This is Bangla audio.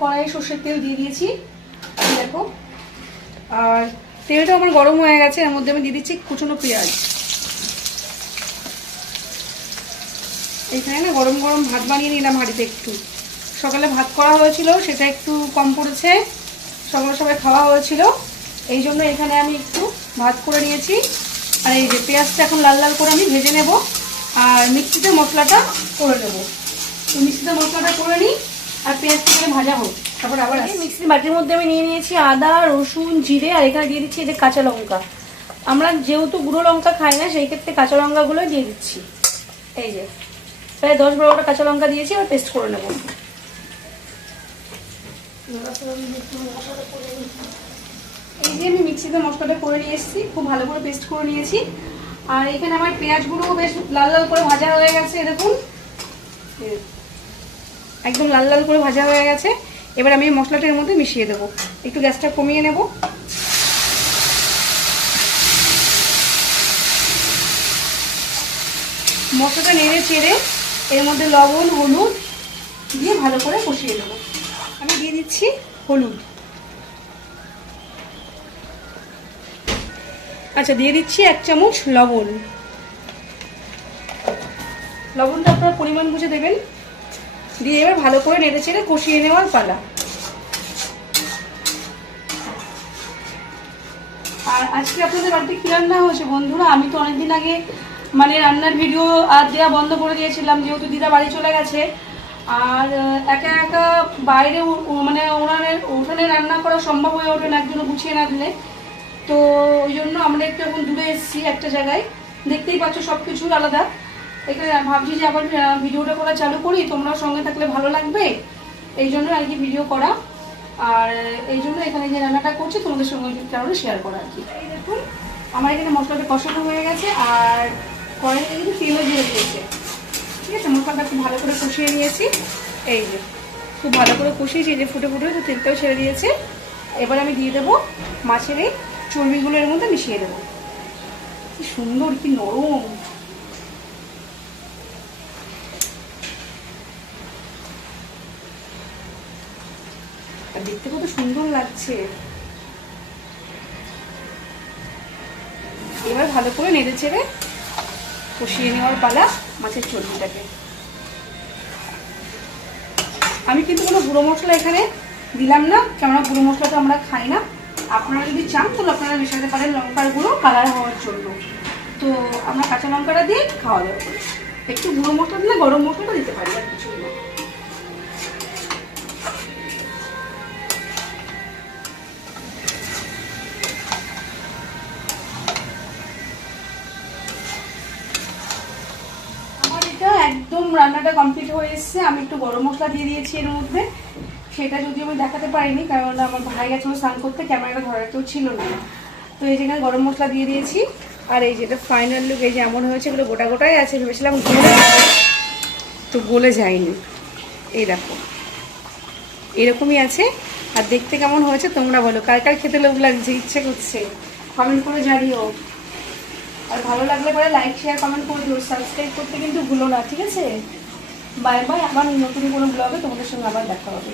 কড়াইয়ে সর্ষের তেল দিয়ে দিয়েছি দেখো। আর তেলটা আমার গরম হয়ে গেছে, এর মধ্যে আমি দিয়ে দিচ্ছি কুচনো পেঁয়াজ। এখানে না গরম গরম ভাত বানিয়ে নিলাম হাঁড়িতে, একটু সকালে ভাত করা হয়েছিল, সেটা একটু কম পড়েছে, সকালে সবাই খাওয়া হয়েছিল, এই জন্য এখানে আমি একটু ভাত করে নিয়েছি। আর এই যে পেঁয়াজটা এখন লাল লাল করে আমি ভেজে নেব, আর মিক্সিতে মশলাটা করে নেবো। তো মিক্সিতে মশলাটা করে নিই আর পেঁয়াজটা করে ভাজা হোক, তারপর আবার মিক্সির বাটির মধ্যে আমি নিয়ে নিয়েছি আদা, রসুন, জিরে, আর এখানে দিয়ে দিচ্ছি এই যে কাঁচা লঙ্কা। আমরা যেহেতু গুঁড়ো লঙ্কা খাই না, সেই ক্ষেত্রে কাঁচা লঙ্কাগুলো দিয়ে দিচ্ছি। এই যে প্রায় 10-12টা কাঁচা লঙ্কা দিয়েছি, এবার পেস্ট করে নেব। এই যে আমি মিক্সিতে মশলাটা করে নিয়ে এসেছি, খুব ভালো করে পেস্ট করে নিয়েছি। আর এখানে আমার পেঁয়াজগুলো বেশ লাল লাল করে ভাজা হয়ে গেছে, দেখুন একদম লাল লাল করে ভাজা হয়ে গেছে। এবার আমি মশলাটা এর মধ্যে মিশিয়ে দেবো, একটু গ্যাসটা কমিয়ে নেব। মশলাটা নেড়ে চেড়ে এর মধ্যে লবণ, হলুদ দিয়ে ভালো করে কষিয়ে দেবো। আমি দিয়ে দিচ্ছি হলুদ, আচ্ছা দিয়ে দিচ্ছি 1 চামচ লবণ। লবণটা আপনারা পরিমাণ বুঝে দেবেন। দিয়ে এবার ভালো করে নেড়ে চেড়ে কষিয়ে নেওয়ার পালা। আর আজকে আপনাদের বাড়িতে কি রান্না হয়েছে বন্ধুরা? আমি তো অনেকদিন আগে মানে রান্নার ভিডিও আর দেওয়া বন্ধ করে দিয়েছিলাম, যেহেতু দিদা বাড়ি চলে গেছে। আর একা একা বাইরে মানে উঠানে রান্না করা সম্ভব হয়ে ওঠে না একজনও গুছিয়ে না দিলে। তো ওই জন্য আমরা একটু এখন দূরে এসেছি একটা জায়গায়, দেখতেই পাচ্ছ সব কিছুর আলাদা। এখানে ভাবছি যে আবার ভিডিওটা করা চালু করি, তোমরাও সঙ্গে থাকলে ভালো লাগবে, এই জন্য আর কি ভিডিও করা। আর এই জন্য এখানে যে রান্নাটা করছি তোমাদের সঙ্গে কারণে শেয়ার করা আর কি। এই দেখুন আমার এখানে মশলাটা কষানো হয়ে গেছে, আর কড়াইতে কিন্তু তেলও দিয়ে দিয়েছে, ঠিক আছে। মশলাটা খুব ভালো করে কষিয়ে নিয়েছি, এই যে খুব ভালো করে কষিয়েছি, এই যে ফুটে ফুটে তো তেলটাও ছেড়ে দিয়েছে। এবার আমি দিয়ে দেবো মাছের এই চর্বিগুলো, এর মধ্যে মিশিয়ে দেবো। কি সুন্দর, কি নরম, আর দেখতে কত সুন্দর লাগছে। এবার ভালো করে নেড়ে চেড়ে কষিয়ে নেওয়ার পালা মাছের চর্বিটাকে। আমি কিন্তু কোনো গুঁড়ো মশলা এখানে দিলাম না, কেননা গুঁড়ো মশলা তো আমরা খাই না। আপনারা যদি চান তাহলে আপনারা মেশাতে পারেন লঙ্কার গুঁড়ো কালার হওয়ার জন্য। তো আমরা কাঁচা লঙ্কাটা দিয়ে খাওয়া দাওয়া করি। একটু গুঁড়ো মশলা দিলে গরম মশলাটা দিতে পারি, আর কিছু না। একদম রান্নাটা কমপ্লিট হয়ে এসছে। আমি একটু গরম মশলা দিয়ে দিয়েছি এর মধ্যে, সেটা যদিও আমি দেখাতে পারিনি কারণ আমার ভাই গেছিলো স্নান করতে, ক্যামেরাটা ধরার কেউ ছিল না। তো এই যেখানে গরম মশলা দিয়ে দিয়েছি। আর এই যেটা ফাইনাল লুক, এই যে এমন হয়েছে, এগুলো গোটা গোটাই আছে, ভেবেছিলাম গলে যাবে, তো গলে যায়নি। এই দেখো এরকমই আছে। আর দেখতে কেমন হয়েছে তোমরা বলো, কার কার খেতে লোভ লাগছে, ইচ্ছে করছে, কমেন্ট করে জানিও। আর ভালো লাগলে পরে লাইক, শেয়ার, কমেন্ট করে দিও, সাবস্ক্রাইব করতে কিন্তু ভুলো না, ঠিক আছে। বাই বাই, আবার নতুন কোনো ব্লগে তোমাদের সঙ্গে আবার দেখা হবে।